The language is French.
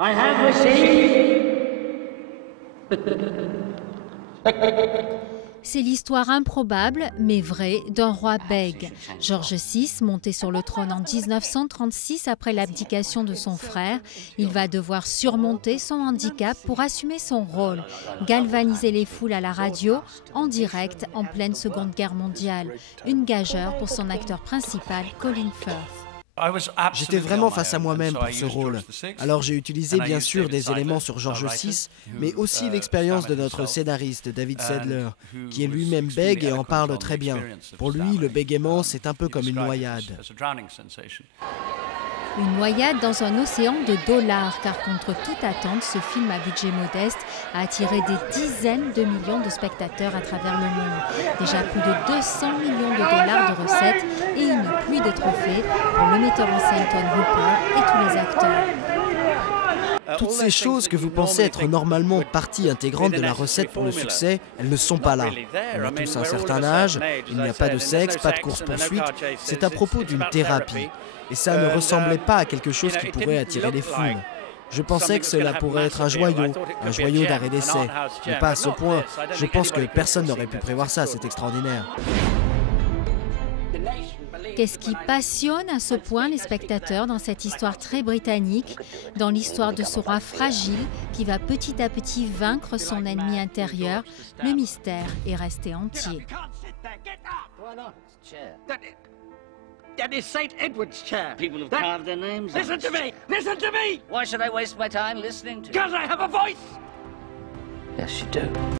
I have received. C'est l'histoire improbable, mais vraie, d'un roi bègue. George VI, monté sur le trône en 1936 après l'abdication de son frère, il va devoir surmonter son handicap pour assumer son rôle, galvaniser les foules à la radio, en direct, en pleine Seconde Guerre mondiale. Une gageure pour son acteur principal, Colin Firth. J'étais vraiment face à moi-même pour ce rôle. Alors j'ai utilisé bien sûr des éléments sur George VI, mais aussi l'expérience de notre scénariste David Sedler, qui est lui-même bègue et en parle très bien. Pour lui, le bégaiement, c'est un peu comme une noyade. Une noyade dans un océan de dollars, car contre toute attente, ce film à budget modeste a attiré des dizaines de millions de spectateurs à travers le monde. Déjà plus de 200 millions de dollars de recettes et une pluie de trophées pour le metteur en scène Tobe Hooper et tous les acteurs. Toutes ces choses que vous pensez être normalement partie intégrante de la recette pour le succès, elles ne sont pas là. On a tous un certain âge, il n'y a pas de sexe, pas de course-poursuite, c'est à propos d'une thérapie. Et ça ne ressemblait pas à quelque chose qui pourrait attirer les foules. Je pensais que cela pourrait être un joyau d'arrêt d'essai. Mais pas à ce point. Je pense que personne n'aurait pu prévoir ça, c'est extraordinaire. Qu'est-ce qui passionne à ce point les spectateurs dans cette histoire très britannique, dans l'histoire de ce roi fragile qui va petit à petit vaincre son ennemi intérieur? Le mystère est resté entier. That is St. Edward's chair. People have carved their names on it. Listen to me! Listen to me! Why should I waste my time listening to you? Because I have a voice! Yes, you do.